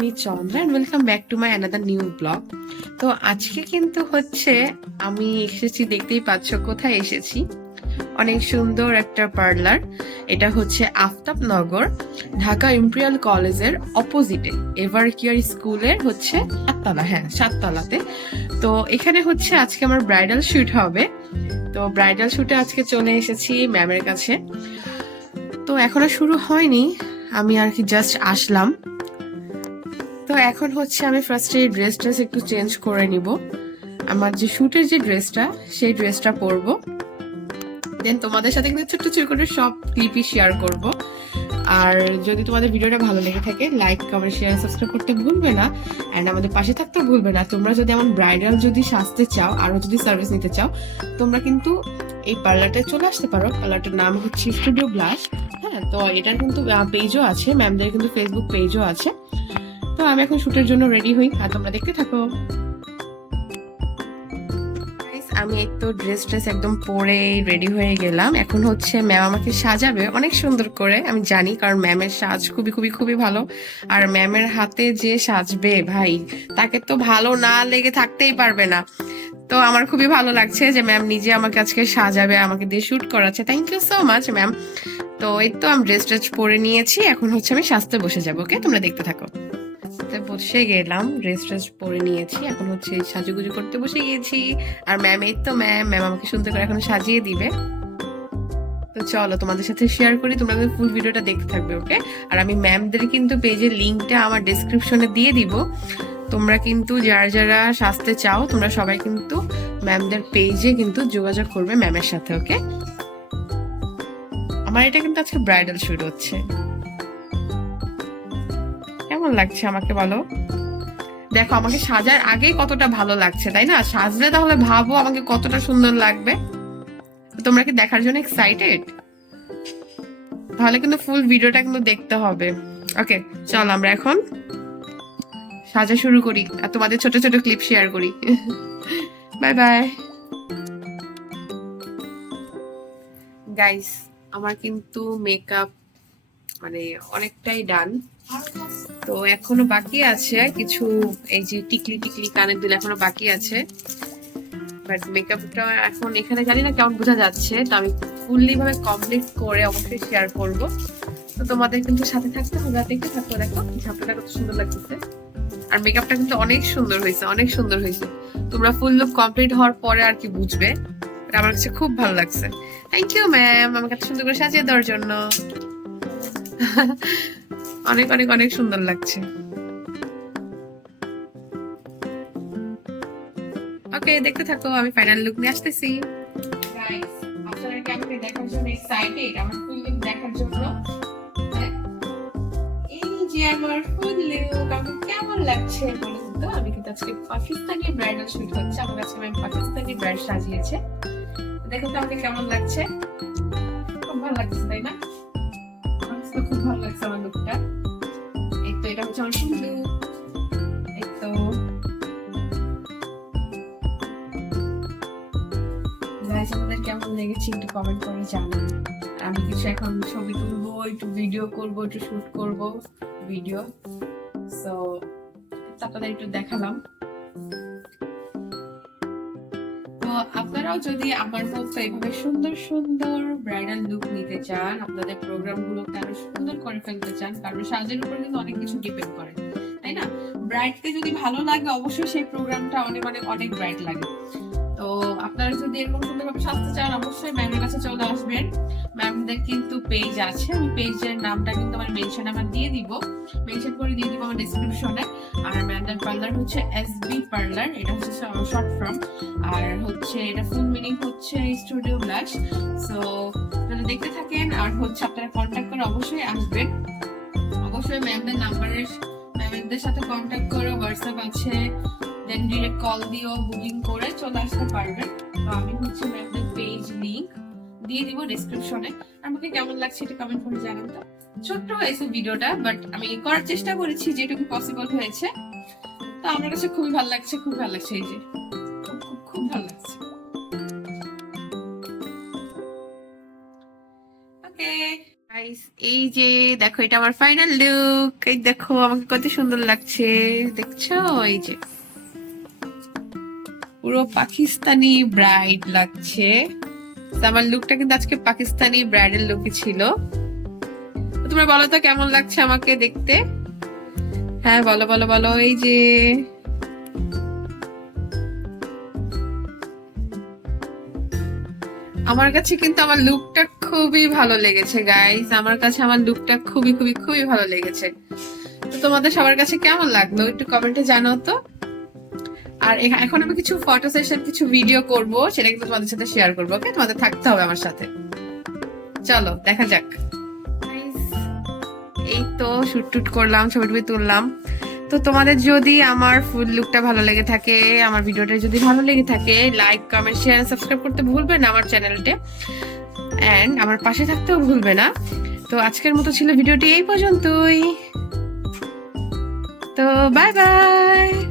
Me Chandra and welcome back to my another new blog. তো আজকে কিন্তু হচ্ছে আমি এসেছি, দেখতেই পাচ্ছ কোথায় এসেছি। অনেক সুন্দর একটা পার্লার। এটা হচ্ছে আফতাবনগর, ঢাকা ইম্পেরিয়াল কলেজের অপোজিটে, এভার কেয়ার স্কুলের হচ্ছে 7তলা, হ্যাঁ 7তলাতে। তো এখানে হচ্ছে আজকে আমার ব্রাইডাল শুট হবে। তো ব্রাইডাল শুটে আজকে চলে এসেছি ম্যামের কাছে। তো এখনো শুরু হয়নি, আমি আর কি জাস্ট আসলাম। তো এখন হচ্ছে আমি ফার্স্টে ড্রেসটা একটু চেঞ্জ করে নিব, আমার যে শুটের যে ড্রেসটা সেই ড্রেসটা পরবো। দেন তোমাদের সাথে কিন্তু ছোট্ট ছোট করে সব ক্লিপই শেয়ার করব। আর যদি তোমাদের ভিডিওটা ভালো লেগে থাকে, লাইক কমেন্ট শেয়ার সাবস্ক্রাইব করতে ভুলবে না, অ্যান্ড আমাদের পাশে থাকতে ভুলবে না। তোমরা যদি এমন ব্রাইডাল যদি সাজতে চাও, আরো যদি সার্ভিস নিতে চাও, তোমরা কিন্তু এই পার্লারটায় চলে আসতে পারো। পার্লারটার নাম হচ্ছে স্টুডিও ব্লাশ। হ্যাঁ, তো এটার কিন্তু পেজও আছে, ম্যামদের কিন্তু ফেসবুক পেজও আছে। তো আমি এখন শুটের জন্য রেডি হই, আর তোমরা দেখতে থাকো। আমি এই তো ড্রেস একদম পরে রেডি হয়ে গেলাম। এখন হচ্ছে ম্যাম আমাকে সাজাবে অনেক সুন্দর করে, আমি জানি, কারণ ম্যামের সাজ খুবই খুবই খুবই ভালো। আর ম্যামের হাতে যে সাজবে ভাই, তাকে তো ভালো না লেগে থাকতেই পারবে না। তো আমার খুবই ভালো লাগছে যে ম্যাম নিজে আমাকে আজকে সাজাবে, আমাকে দিয়ে শুট করাচ্ছে। Thank you so much ma'am. তো এই তো আমি ড্রেস পরে নিয়েছি, এখন হচ্ছে আমি সাজতে বসে যাবো। ওকে, তোমরা দেখতে থাকো। বসে গেলাম, ড্রেস পরে নিয়েছি, এখন হচ্ছে সাজুগুজু করতে বসে গিয়েছি। আর ম্যাম, এই তো ম্যাম আমাকে সুন্দর করে এখন সাজিয়ে দিবে। তো চলো তোমাদের সাথে শেয়ার করি, তোমরা ফুল ভিডিওটা দেখতে থাকবে। ওকে, আর আমি ম্যামদের কিন্তু পেজের লিঙ্কটা আমার ডেসক্রিপশনে দিয়ে দিব। তোমরা কিন্তু যারা যারা সাজতে চাও, তোমরা সবাই কিন্তু ম্যামদের পেজে কিন্তু যোগাযোগ করবে ম্যামের সাথে। ওকে, আমার এটা কিন্তু আজকে ব্রাইডাল শুট হচ্ছে। কেমন লাগছে আমাকে বলো? দেখো আমাকে সাজার আগেই কতটা ভালো লাগছে, তাই না? সাজলে তাহলে ভাবো আমাকে কতটা সুন্দর লাগবে। তোমরা কি দেখার জন্য এক্সাইটেড? তাহলে কিন্তু ফুল ভিডিওটা কিন্তু দেখতে হবে। ওকে, চল আমরা এখন সাজা শুরু করি, আর তোমাদের ছোট ছোট ক্লিপ শেয়ার করি। Bye bye guys. আমার কিন্তু মেকআপ মানে অনেকটাই ডান। তো এখনো বাকি আছে কিছু, এই যে টিকলি টিকলি কানের দুল এখনো বাকি আছে। বাট মেকআপটা এখন এখানে জানি না কেমন বোঝা যাচ্ছে, তো আমি ফুললি ভাবে কমপ্লিট করে অবশ্যই শেয়ার করব। তো তোমাদের কিন্তু সাথে থাকতে হবে, দেখতে থাকো। দেখো ঝাপটাটা কত সুন্দর লাগতেছে, আর মেকআপটা কিন্তু অনেক সুন্দর হয়েছে, অনেক সুন্দর হয়েছে। তোমরা ফুল লুক কমপ্লিট হওয়ার পরে আর কি বুঝবে। আমার কাছে খুব ভালো লাগছে। থ্যাংক ইউ ম্যাম আমাকে এত সুন্দর করে সাজিয়ে দেওয়ার জন্য। অনেক অনেক অনেক সুন্দর লাগছে। ওকে, দেখতে থাকো, আমি ফাইনাল লুক নিয়ে আসতেছি। গাইস, আপনারা কি আমাকে দেখার জন্য এক্সাইটেড, আমার ফুল লুক দেখার জন্য? এই যে আমার ফুল লুক আমাকে কেমন লাগছে বলুন তো। আমি কিন্তু আজকে পাকিস্তানি ব্রাইডাল শুট হচ্ছে, আমার কাছে ম্যাম পাকিস্তানি ব্রাইড সাজিয়েছে। দেখো তো আমাকে কেমন লাগছে। খুব ভালো লাগছে, তাই না? আমার কাছে তো খুব ভালো লাগছে আমার লুকটা। এই তো এটা হচ্ছে আমার ফুল লুক। এই তো গাইস, আমাদের কেমন লেগেছে একটু কমেন্ট করে জানান। আমি কিছু এখন ছবি তুলবো, একটু ভিডিও করবো, একটু শুট করবো ভিডিও। সো আপনাদের একটু দেখালাম। তো আপনারাও যদি আমার মতো এইভাবে সুন্দর সুন্দর ব্রাইডাল লুক নিতে চান, আপনাদের প্রোগ্রাম গুলোকে আরো সুন্দর করে ফেলতে চান, কারণ সাজের উপর কিন্তু অনেক কিছু ডিপেন্ড করে, তাই না? ব্রাইডকে যদি ভালো লাগে, অবশ্যই সেই প্রোগ্রামটা অনেক অনেক অনেক ব্রাইট লাগে। তো আপনারা যদি এরকম সুন্দরভাবে সাজতে চান, অবশ্যই ম্যামের কাছে চলে আসবেন। ম্যামদের কিন্তু পেজ আছে, আমি পেজের নামটা কিন্তু আমার মেনশন করে দিয়ে দিব আমার ডেসক্রিপশনে। আর ম্যামদের পার্লার হচ্ছে এসবি পার্লার, এটা হচ্ছে শর্ট ফর্ম। আর হচ্ছে এটা ফুল মিনিং হচ্ছে স্টুডিও ব্লাশ। সো আপনারা দেখতে থাকেন, আর হচ্ছে আপনারা কন্ট্যাক্ট করে অবশ্যই আসবেন। অবশ্যই ম্যামদের সাথে কন্ট্যাক্ট করে, হোয়াটসঅ্যাপ আছে, দেন ডিরেক্ট কল দিয়েও বুকিং করে চলে আসতে পারবেন। তো আমি হচ্ছে ম্যামদের পেজ লিংক দিয়ে দিব ডেসক্রিপশনে। আমাকে কেমন লাগছে এটা কমেন্ট করে জানান তো। ছোট্ট হয়েছে ভিডিওটা, বাট আমি করার চেষ্টা করেছি যেটুকু পসিবল হয়েছে। তো আমার কাছে খুবই ভালো লাগছে, খুব ভালো লাগছে। এই যে খুব খুব খুব ভালো লাগছে। ওকে গাইস, এই যে দেখো, এটা আমার ফাইনাল লুক। এই দেখো আমাকে কত সুন্দর লাগছে, দেখছো? এই যে পুরো পাকিস্তানি ব্রাইড লাগছে। তো আমার লুকটা কিন্তু আজকে পাকিস্তানি ব্রাইডাল লুকই ছিল। তো তোমরা বলো তো কেমন লাগছে আমাকে দেখতে? হ্যাঁ বলো বলো বলো। এই যে আমার কাছে কিন্তু আমার লুকটা খুবই ভালো লেগেছে গাইস, আমার কাছে আমার লুকটা খুবই খুবই খুবই ভালো লেগেছে। তো তোমাদের সবার কাছে কেমন লাগলো একটু কমেন্টে জানাও তো। আর এখন আমি কিছু ফটো সেশন, কিছু ভিডিও করব, সেটা কিন্তু তোমাদের সাথে শেয়ার করবো। ওকে, তোমাদের থাকতে হবে আমার সাথে। চলো দেখা যাক। Guys, এই তো শুট টুট করলাম, ছবি টবি তুললাম। তো তোমাদের যদি আমার ফুল লুকটা ভালো লেগে থাকে, আমার ভিডিওটা যদি ভালো লেগে থাকে, লাইক কমেন্ট শেয়ার সাবস্ক্রাইব করতে ভুলবে না আমার চ্যানেলটা, এন্ড আমার পাশে থাকতেও ভুলবে না। তো আজকের মতো ছিল ভিডিওটি এই পর্যন্তই। তো বাই বাই।